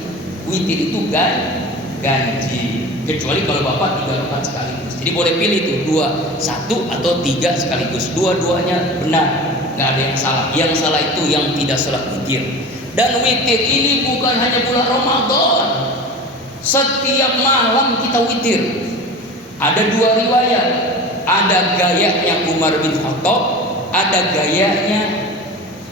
Witir itu ganjil. Kecuali kalau Bapak 3 rakaat sekaligus. Jadi boleh pilih tuh 2, 1 atau 3 sekaligus. Dua-duanya benar, nggak ada yang salah. Yang salah itu yang tidak sholat witir. Dan witir ini bukan hanya bulan Ramadan. Setiap malam kita witir. Ada 2 riwayat. Ada gayanya Umar bin Khattab, ada gayanya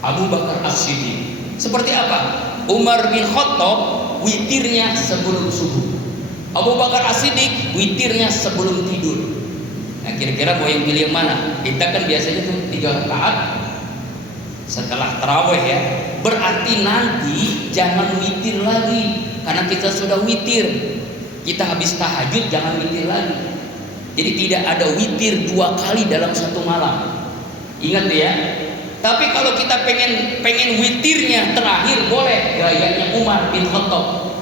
Abu Bakar As-Siddiq. Seperti apa? Umar bin Khattab witirnya sebelum subuh. Abu Bakar As-Siddiq witirnya sebelum tidur. Nah, kira-kira mau yang pilih yang mana? Kita kan biasanya tuh 3 rakaat setelah tarawih ya. Berarti nanti jangan witir lagi, karena kita sudah witir. Kita habis tahajud jangan witir lagi. Jadi tidak ada witir 2 kali dalam satu malam. Ingat ya. Tapi kalau kita pengen witirnya terakhir, boleh gayanya Umar bin Khattab.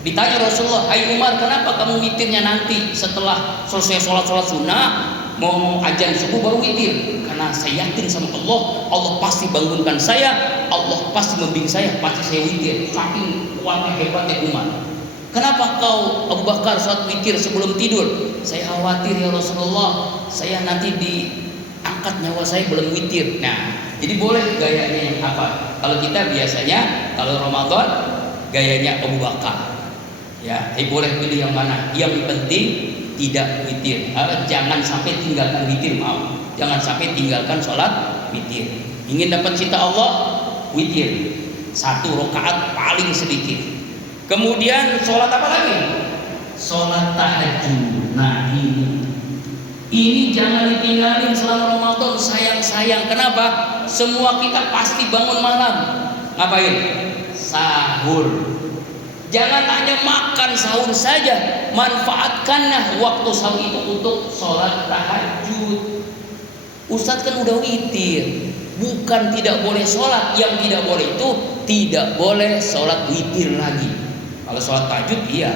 Ditanya Rasulullah, "Hai Umar, kenapa kamu witirnya nanti setelah selesai sholat sunnah, mau azan subuh baru witir?" Karena saya yakin sama Allah, Allah pasti bangunkan saya, Allah pasti membimbing saya, pasti saya witir. Saking kuatnya hebatnya Umar. "Kenapa kau Abu Bakar sholat witir sebelum tidur?" "Saya khawatir ya Rasulullah, saya nanti diangkat nyawa saya belum witir." Nah, jadi boleh gayanya yang apa? Kalau kita biasanya kalau Ramadan gayanya Abu Bakar. Ya, tapi boleh pilih yang mana. Yang penting tidak witir. Jangan sampai tinggalkan witir, maaf. Jangan sampai tinggalkan sholat witir. Ingin dapat cinta Allah, witir 1 rakaat paling sedikit. Kemudian sholat apa lagi? Sholat tahajud. Nah ini jangan ditinggalin selama Ramadan, sayang. Kenapa? Semua kita pasti bangun malam. Ngapain? Sahur. Jangan hanya makan sahur saja, manfaatkanlah waktu sahur itu untuk sholat tahajud. Ustadz kan udah witir, bukan tidak boleh sholat. Yang tidak boleh itu tidak boleh sholat witir lagi. Kalau sholat tahajud iya.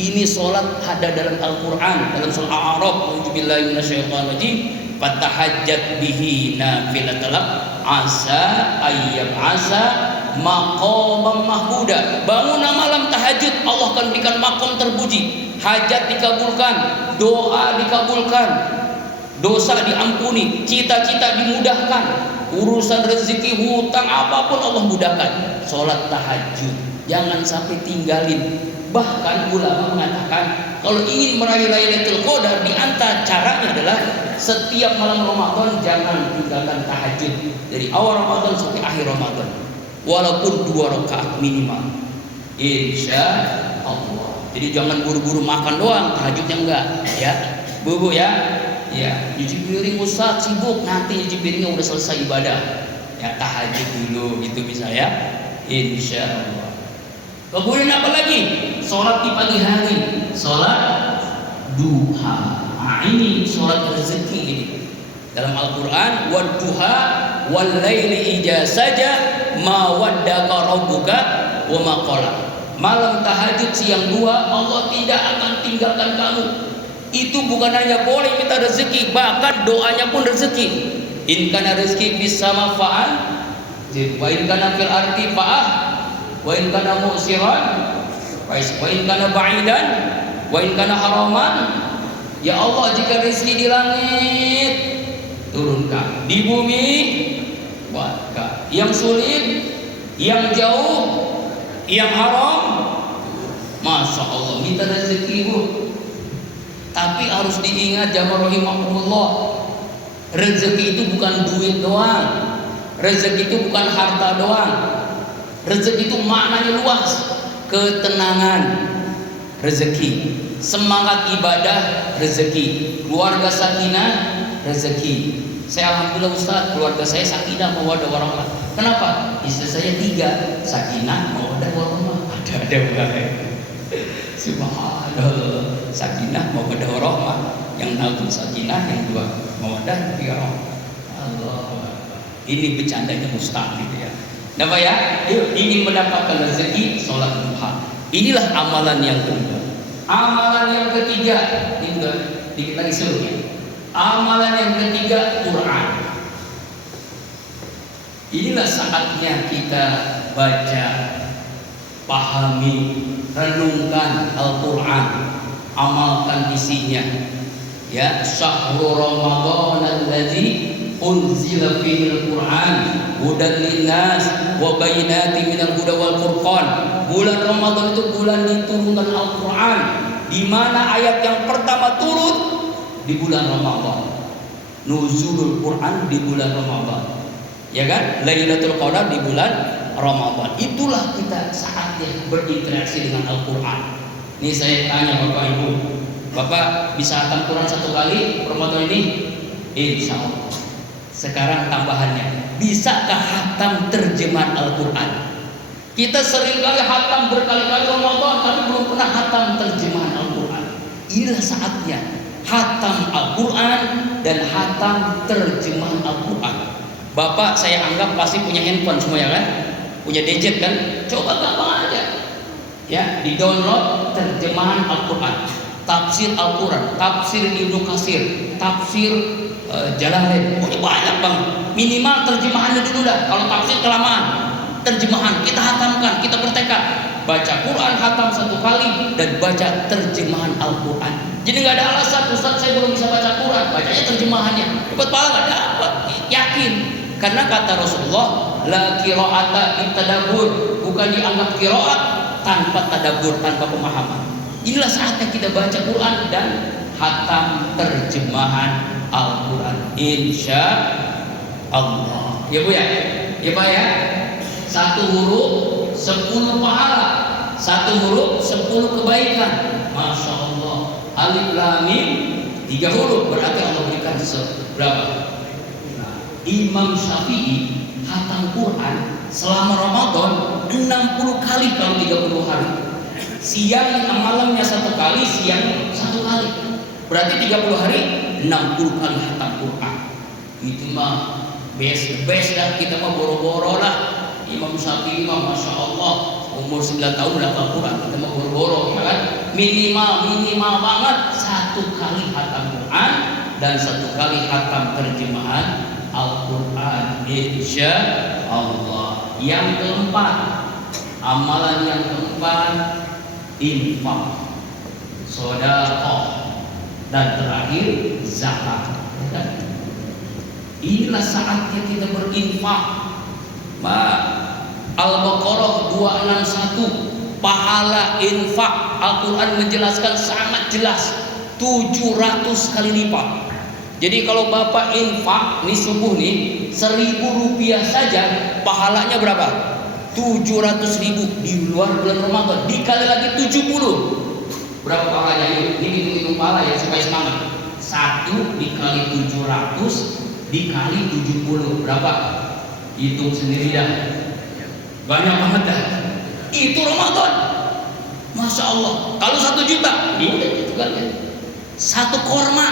Ini sholat ada dalam Al-Quran, dalam surah Al-A'raf, "A'udzubillahi minasyaitonirrajim, fatahajjat bihi nafilatan asa ayyab asa maqamam mahmuda." Bangunlah malam tahajud, Allah akan berikan makom terpuji, hajat dikabulkan, doa dikabulkan, dosa diampuni, cita-cita dimudahkan, urusan rezeki, hutang apapun Allah mudahkan. Sholat tahajud jangan sampai tinggalin. Bahkan ulama mengatakan kalau ingin meraih Lailatul Qadar, di antara caranya adalah setiap malam Ramadan jangan tinggalkan tahajud dari awal Ramadan sampai akhir Ramadan, walaupun 2 rakaat minimal, insya Allah. Jadi jangan buru-buru makan doang, tahajudnya enggak ya, Bu ya. Ya, nyuci piring Ustaz sibuk, nanti nyuci piringnya udah selesai ibadah. Ya, tahajud dulu gitu bisa ya, insya Allah. Kemudian apa lagi? Sholat di pagi hari, sholat duha. Nah, ini sholat rezeki ini. Dalam Al-Quran, "Wadduha wal laili idza saja ma waddaka rabbuka wa ma qala." Malam tahajud siang duha, Allah tidak akan tinggalkan kamu. Itu bukan hanya boleh minta rezeki, bahkan doanya pun rezeki. In kana rezeki bisa manfaat, wa in kana fil ardi fa'ah, wa in kana musiran, wa in kana ba'idan, wa in kana haraman. Ya Allah, jika rezeki di langit turunkan, di bumi buatkan. Yang sulit, yang jauh, yang haram, Masya Allah, minta rezeki Bu. Tapi harus diingat jamaah rahimahumullah, rezeki itu bukan duit doang, rezeki itu bukan harta doang, rezeki itu maknanya luas. Ketenangan, rezeki. Semangat ibadah, rezeki. Keluarga sakinah, rezeki. Saya alhamdulillah Ustaz, keluarga saya sakinah mawaddah warahmah. Kenapa? Istri saya 3, sakinah mawaddah warahmah. Ada bukan? Subhanallah. Sakinah mawaddah warahmah. Yang 1 sakinah, yang 2 mawaddah, 3 rahmah. Allah. Ini bercandanya Ustaz gitu ya. Kenapa ya? Yuk, ingin mendapatkan rezeki, sholat duha. Inilah amalan yang kedua. Amalan yang ketiga, ini udah dikit lagi seluruhnya. Amalan yang ketiga, Quran. Inilah saatnya kita baca, pahami, renungkan Al-Quran, amalkan isinya. Ya, syahrul Ramadan alladzi unzila fihil Quran hudan linnas wa bayyinatin minal huda wal furqan. Bulan Ramadan itu bulan diturunkan Al-Quran, di mana ayat yang pertama turun di bulan Ramadan. Nuzulul Quran di bulan Ramadan. Ya kan? Lailatul Qadar di bulan Ramadan. Itulah kita saatnya berinteraksi dengan Al-Quran. Ini saya tanya Bapak Ibu, Bapak bisa hatam Quran 1 kali Ramadan ini? Insya Allah. Sekarang tambahannya, bisakah hatam terjemahan Al-Quran? Kita seringkali hatam berkali-kali Ramadan, tapi belum pernah hatam terjemahan Al-Quran. Inilah saatnya hatam Al-Quran dan hatam terjemahan Al-Quran. Bapak saya anggap pasti punya handphone semua ya kan? Punya gadget kan? Coba gampang aja. Ya, di download terjemahan Al-Quran, tafsir Al-Quran, tafsir Ibnu Katsir, tafsir Jalalain. Punya banyak bang. Minimal terjemahannya dulu dah. Kalau tafsir kelamaan, terjemahan kita hatamkan, kita bertekad baca Quran hatam 1 kali dan baca terjemahan Al-Quran. Jadi nggak ada alasan Ustaz saya belum bisa baca Quran, bacanya terjemahannya. Dapat pahala nggak? Dapat. Yakin. Karena kata Rasulullah, la qira'ata bitadabbur, bukan dianggap qiraat tanpa tadabbur, tanpa pemahaman. Inilah saatnya kita baca Quran dan hatam terjemahan Al-Quran, insya Allah. Ya Bu ya, ya Pak ya. 1 huruf 10 pahala, 1 huruf 10 kebaikan. Masya Allah. Alif Lam Mim 3 huruf berarti Allah berikan berapa? Imam Syafi'i hatam Quran selama Ramadan 60 kali kalau 30 hari. Siang malamnya 1 kali, siang 1 kali. Berarti 30 hari 60 kali hatam Quran. Itu mah best dah, kita mah boro-boro lah. Imam Syafi'i mah Masya Allah umur 9 tahun udah hafal Quran, kita mah boro-boro ya kan. Minimal banget 1 kali hatam Quran dan 1 kali hatam terjemahan Al-Quran, insya Allah. Yang keempat, amalan yang keempat, infak, sedekah, dan terakhir zakat. Inilah saatnya kita berinfak. Al-Baqarah 261, pahala infak. Al-Quran menjelaskan sangat jelas, 700 kali lipat. Jadi kalau Bapak infak nih subuh nih 1.000 rupiah saja, pahalanya berapa? 700.000 di luar bulan Ramadan. Dikali lagi 70. Berapa pahalanya? Ini hitung-hitung pahala ya supaya semangat. 1 dikali 700 dikali 70 berapa? Hitung sendiri dah. Banyak banget dah. Itu Ramadan. Masya Allah. Kalau 1 juta, ini itu kan ya. 1 korma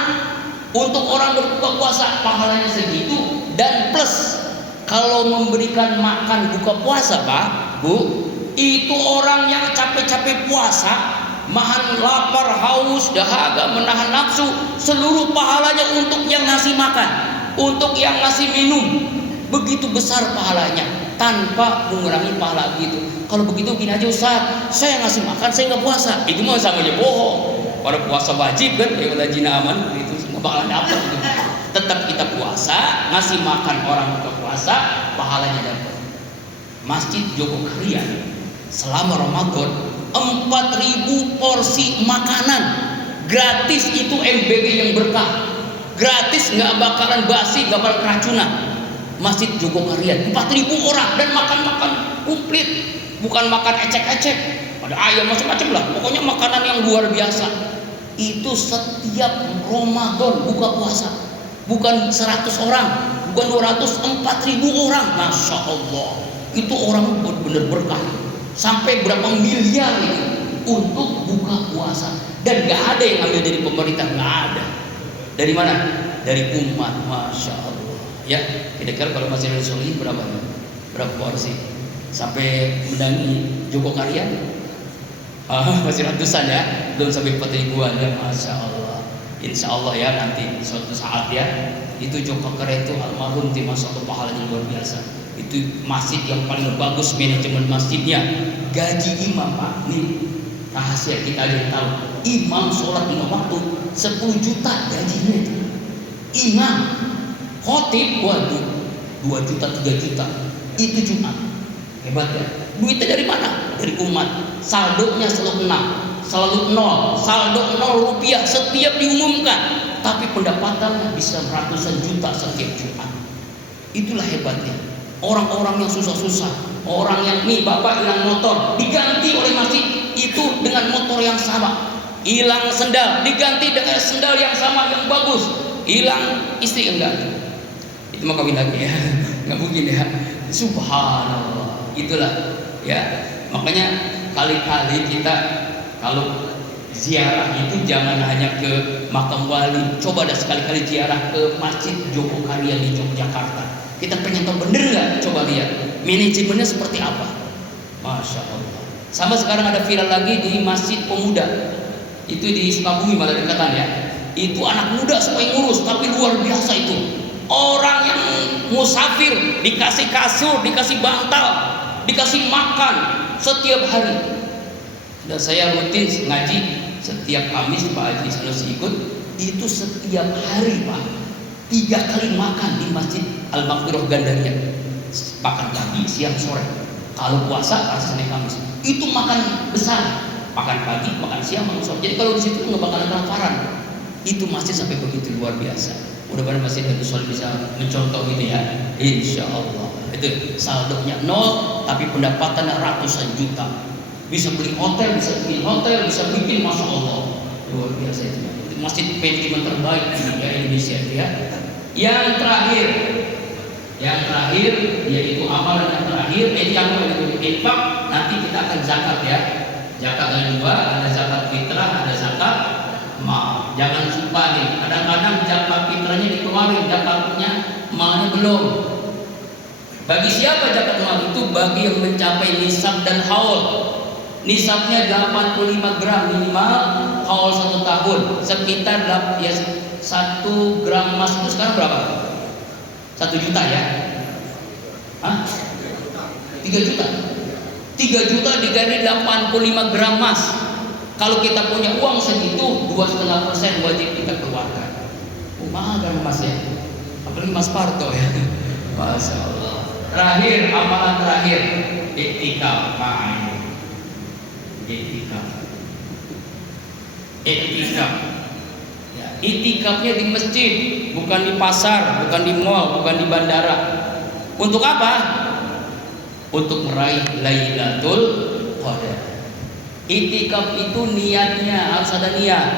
untuk orang berbuka puasa pahalanya segitu, dan plus kalau memberikan makan buka puasa Pak, Bu, itu orang yang capek-capek puasa, menahan lapar, haus, dahaga, menahan nafsu, seluruh pahalanya untuk yang ngasih makan, untuk yang ngasih minum. Begitu besar pahalanya tanpa mengurangi pahala gitu. Kalau begitu gini aja Ustaz, saya ngasih makan, saya nggak puasa, itu mah sama aja bohong. Pada puasa wajib kan, ya wajibna aman itu nggak bakalan dapat gitu. Tetap kita puasa, ngasih makan orang buka puasa, pahalanya dapat. Masjid Jogokarian selama Ramadan 4.000 porsi makanan gratis. Itu MBG yang berkah, gratis, nggak bakalan basi, nggak bakalan keracunan. Masjid Jogokarian 4.000 orang dan makan komplit, bukan makan ecek-ecek. ada ayam macam-macam lah, pokoknya makanan yang luar biasa. Itu setiap Ramadan buka puasa, bukan 100 orang, bukan 200, 4.000 orang, masya Allah. Itu orang benar-benar berkah, sampai berapa miliar itu untuk buka puasa. Dan gak ada yang ambil dari pemerintah, gak ada. Dari mana? Dari umat, masya Allah. Ya, kira-kira kalau masih ada solihin berapa? Berapa porsi? Sampai mendangi Joko Karya? Masih ratusan ya, belum sampai 4.000-an ya, masya Allah. Insya Allah ya nanti suatu saat ya, itu Joko Karya itu almarhum di masa pahalanya luar biasa. Itu masjid yang paling bagus manajemen masjidnya. Gaji imam Pak, nih rahasia kita aja yang tahu. Imam sholat 5 waktu 10 juta gajinya itu. Imam khotib waduh 2 juta 3 juta itu Jumat. Hebat ya. Duitnya dari mana? Dari umat. Saldonya selalu 6, selalu 0, saldo 0 rupiah setiap diumumkan. Tapi pendapatannya bisa ratusan juta setiap Jumat. Itulah hebatnya. Orang-orang yang susah-susah, orang yang nih bapak hilang motor diganti oleh masjid itu dengan motor yang sama. Hilang sendal diganti dengan sendal yang sama yang bagus. Hilang istri enggak, itu mau kawin lagi ya, nggak mungkin ya. Subhanallah, itulah ya. Makanya kali-kali kita kalau ziarah itu jangan hanya ke makam wali, coba dah sekali-kali ziarah ke Masjid Joko Karya di Yogyakarta. Kita pengen tahu bener nggak? Coba lihat manajemennya seperti apa. Masya Allah. Sama sekarang ada viral lagi di Masjid Pemuda, itu di Sukabumi malah dekatan ya. Itu anak muda semua yang ngurus, tapi luar biasa itu. Orang yang musafir dikasih kasur, dikasih bantal, dikasih makan setiap hari. Dan saya rutin ngaji setiap Kamis, Pak Haji Sanusi ikut. Itu setiap hari Pak, 3 kali makan di Masjid Al-Maghfirah Gandaria. Makan pagi, siang, sore. Kalau puasa, Senin Kamis itu makan besar, makan pagi, makan siang, makan sore. Jadi kalau di situ nggak bakalan kelaparan. Itu masjid sampai begitu luar biasa. Mudah-mudahan Masjid Al Sol bisa mencontoh ini ya, insya Allah. Itu saldonya 0, tapi pendapatannya ratusan juta. Bisa beli hotel, bisa bikin, masya Allah, luar biasa itu. Masjid manajemen terbaik di Indonesia ya. Yang terakhir yaitu amalan yang terakhir, infak. Nanti kita akan zakat ya. Zakat ada 2, ada zakat fitrah, ada zakat mal. Jangan lupa nih, kadang-kadang zakat fitrahnya dikeluarin, zakatnya malnya belum. Bagi siapa zakat mal itu? Bagi yang mencapai nisab dan haul. Nisabnya 85 gram minimal, haul 1 tahun, sekitar ya 1 gram emas itu sekarang berapa? 1 juta ya? Hah? 3 juta? 3 juta dikali 85 gram emas. Kalau kita punya uang segitu, 2,5% wajib kita keluarkan. Mahal kan emas ya? Apalagi emas Parto ya. Masya Allah. Terakhir, amalan terakhir, iktikaf. Iktikaf. Ya, iktikafnya di masjid, bukan di pasar, bukan di mall, bukan di bandara. Untuk apa? Untuk meraih Lailatul Qadar. Iktikaf itu niatnya harus ada niat.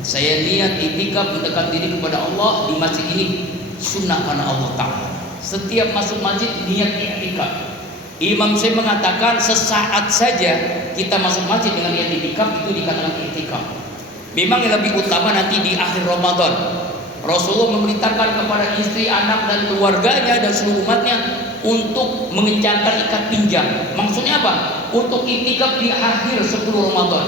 Saya niat iktikaf mendekat diri kepada Allah di masjid ini, sunnah karena Allah Ta'ala. Setiap masuk masjid niat iktikaf. Imam Syafi'i mengatakan sesaat saja kita masuk masjid dengan niat iktikaf itu dikatakan iktikaf. Memang yang lebih utama nanti di akhir Ramadan. Rasulullah memerintahkan kepada istri, anak dan keluarganya dan seluruh umatnya untuk mengencangkan ikat pinggang. Maksudnya apa? Untuk iktikaf di akhir 10 Ramadan,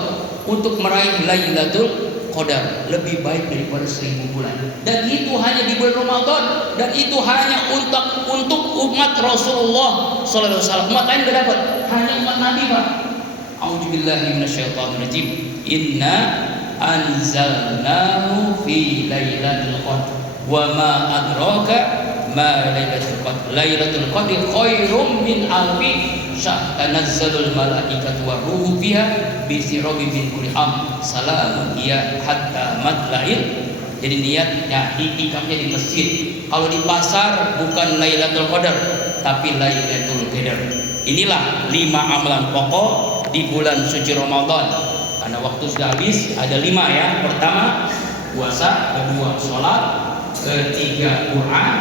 untuk meraih Lailatul Qadar, lebih baik daripada 1000 bulan. Dan itu hanya di bulan Ramadan, dan itu hanya untuk umat Rasulullah sallallahu alaihi wasallam. Umat lain enggak dapat, hanya umat Nabi, Pak. A'udzubillahi minasyaitonirrajim. Inna anzalnahu fi lailatul qadr wa ma adraka ma lailatul qadr. Lailatul qadr khairum min alfi syahr. Tanazzalul malaikatu wa ruhu fiha bi sirabi min kulli am. Salamun hiya hatta matla'il. Jadi niatnya iktikafnya di masjid. Kalau di pasar bukan Lailatul Qadar, tapi Lailatul Qadar. Inilah 5 amalan pokok di bulan suci Ramadan. Karena waktu sudah habis, ada 5 ya. Pertama puasa, kedua sholat, ketiga Quran,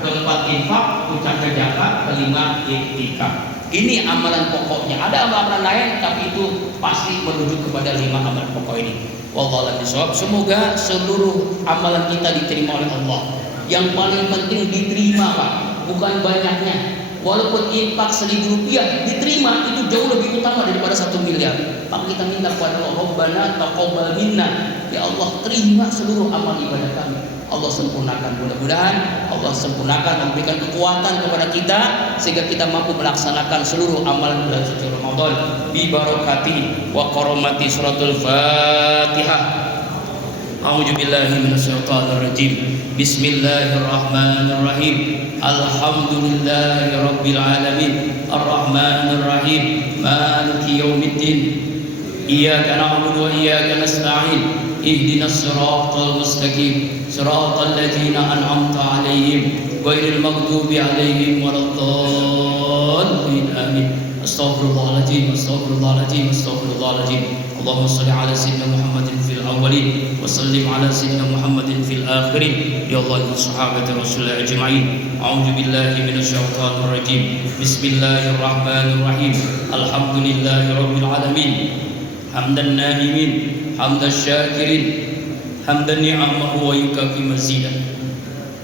keempat infak, ucapan zakat, kelima iktikaf. Ini amalan pokoknya. Ada amalan lain, tapi itu pasti merujuk kepada 5 amalan pokok ini. Wallahu a'lam bishawab. Semoga seluruh amalan kita diterima oleh Allah. Yang paling penting diterima, Pak, bukan banyaknya. Walaupun infak 1.000 rupiah diterima, itu jauh lebih utama daripada 1 miliar. Maka kita minta kepada Allah, Rabbana taqabbal minna, ya Allah terima seluruh amal ibadah kami. Allah sempurnakan, mudah-mudahan Allah sempurnakan, memberikan kekuatan kepada kita sehingga kita mampu melaksanakan seluruh amalan bulan suci Ramadan bi barakati wa karamati suratul Fatihah. A'udzu billahi minasyaitonir rajim. Bismillahirrahmanirrahim. Alhamdulillahi rabbil alamin. Arrahmanir rahim. Maliki yaumiddin. Iyyaka na'budu wa iyyaka nasta'in. Ihdinas siratal mustaqim. Siratal ladzina an'amta 'alaihim ghairil maghdubi 'alaihim waladdallin. Amin. Astaghfirullahaladzim, astaghfirullahaladzim, astaghfirullahaladzim. Allahumma salli ala sayyidina Muhammadin fil awwalin wa sallim ala sayyidina Muhammadin fil akhirin. Ya Allah wa sahabati Rasulullah ajma'in. A'udzu billahi minasyaitonir rajim. Bismillahirrahmanirrahim. Alhamdulillahi rabbil alamin. Hamdan na'imin, hamdan syakirin, hamdan ni'amahu wa yukafi mazidah.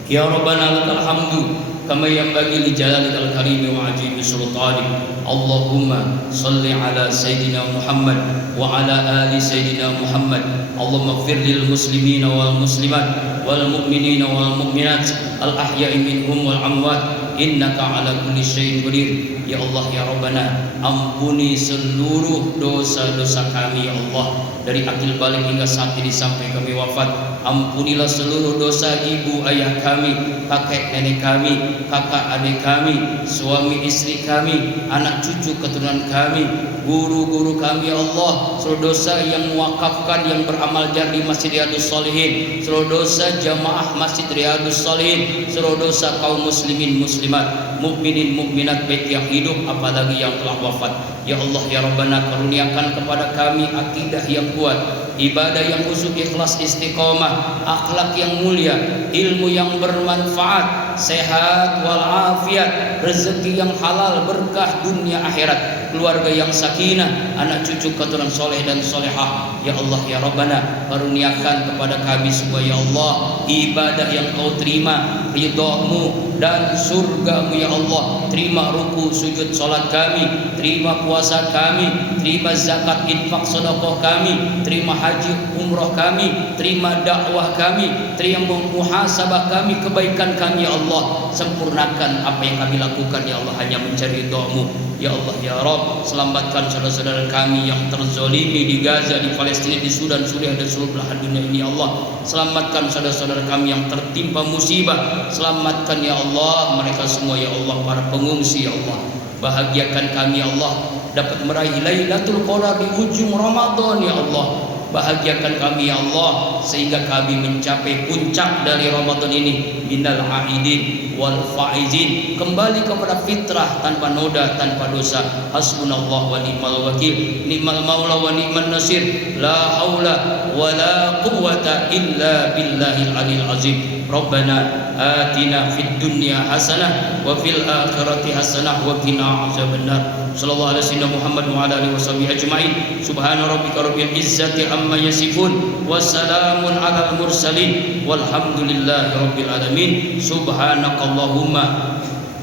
Ya Rabbana lakal hamdu kama yanbaghi li jalalikal karim wa ajib sultanik. Allahumma salli ala sayyidina Muhammad wa ala ali sayyidina Muhammad. Allahumma ighfir lil muslimina wal muslimat wal mu'minina wal mu'minat al ahya'i minhum wal amwat innaka ala kulli syai'in qadir. Ya Allah ya Rabbana, ampuni seluruh dosa-dosa kami ya Allah, dari akil balik hingga saat ini sampai kami wafat. Ampunilah seluruh dosa ibu ayah kami, kakek nenek kami, kakak adik kami, suami istri kami, anak cucu keturunan kami, guru-guru kami ya Allah. Seluruh dosa yang mewakafkan, yang beramal jar di Masjid Riyadhus Shalihin, seluruh dosa jamaah Masjid Riyadhus Shalihin, seluruh dosa kaum muslimin muslimat, mukminin mukminat baik yang hidup apalagi yang telah wafat. Ya Allah ya Rabbana, karuniakan kepada kami akidah yang kuat, ibadah yang khusyuk, ikhlas, istiqomah, akhlak yang mulia, ilmu yang bermanfaat, sehat walafiat, rezeki yang halal, berkah dunia akhirat, keluarga yang sakinah, anak cucu keturunan soleh dan solehah. Ya Allah ya Rabbana, karuniakan kepada kami semua ya Allah ibadah yang Kau terima, ridha-Mu dan surga-Mu ya Allah. Terima ruku sujud salat kami, terima puasa kami, terima zakat infak sedekah kami, terima haji umrah kami, terima dakwah kami, terima muhasabah kami, kebaikan kami ya Allah. Sempurnakan apa yang kami lakukan ya Allah hanya mencari ridha-Mu. Ya Allah ya Rabb, selamatkan saudara-saudara kami yang terzolimi di Gaza, di Palestina, di Sudan, Suriah dan seluruh belahan dunia ini ya Allah. Selamatkan saudara-saudara kami yang tertimpa musibah. Selamatkan ya Allah mereka semua ya Allah, para pengungsi ya Allah. Bahagiakan kami ya Allah dapat meraih Lailatul Qadar di ujung Ramadan ya Allah. Bahagiakan kami ya Allah sehingga kami mencapai puncak dari Ramadan ini, minal aidin wal faizin, kembali kepada fitrah tanpa noda, tanpa dosa. Hasbunallah wa ni'mal wakil, ni'mal maula wa ni'man nasir, la haula wa la quwwata illa billahil aliyil azim. Rabbana atina fid dunya hasanah wa fil akhirati hasanah wa qina azabannar. Sallallahu alaihi wasallam Muhammad wa ala alihi washabihi ajmain. Subhana rabbika rabbil izzati amma yasifun wa salamun alal mursalin walhamdulillahi rabbil alamin. Subhanakallahumma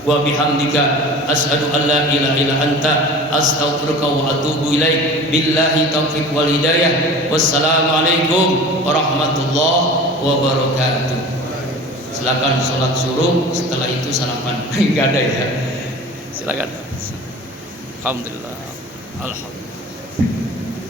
wa bihamdika asyhadu an la ilaha illa anta astaghfiruka wa atubu ilaik. Billahi taufiq wal hidayah. Wassalamualaikum warahmatullahi wabarakatuh. Silakan sholat suruh, setelah itu sarapan. Enggak ada ya. Silakan. Alhamdulillah. Alhamdulillah.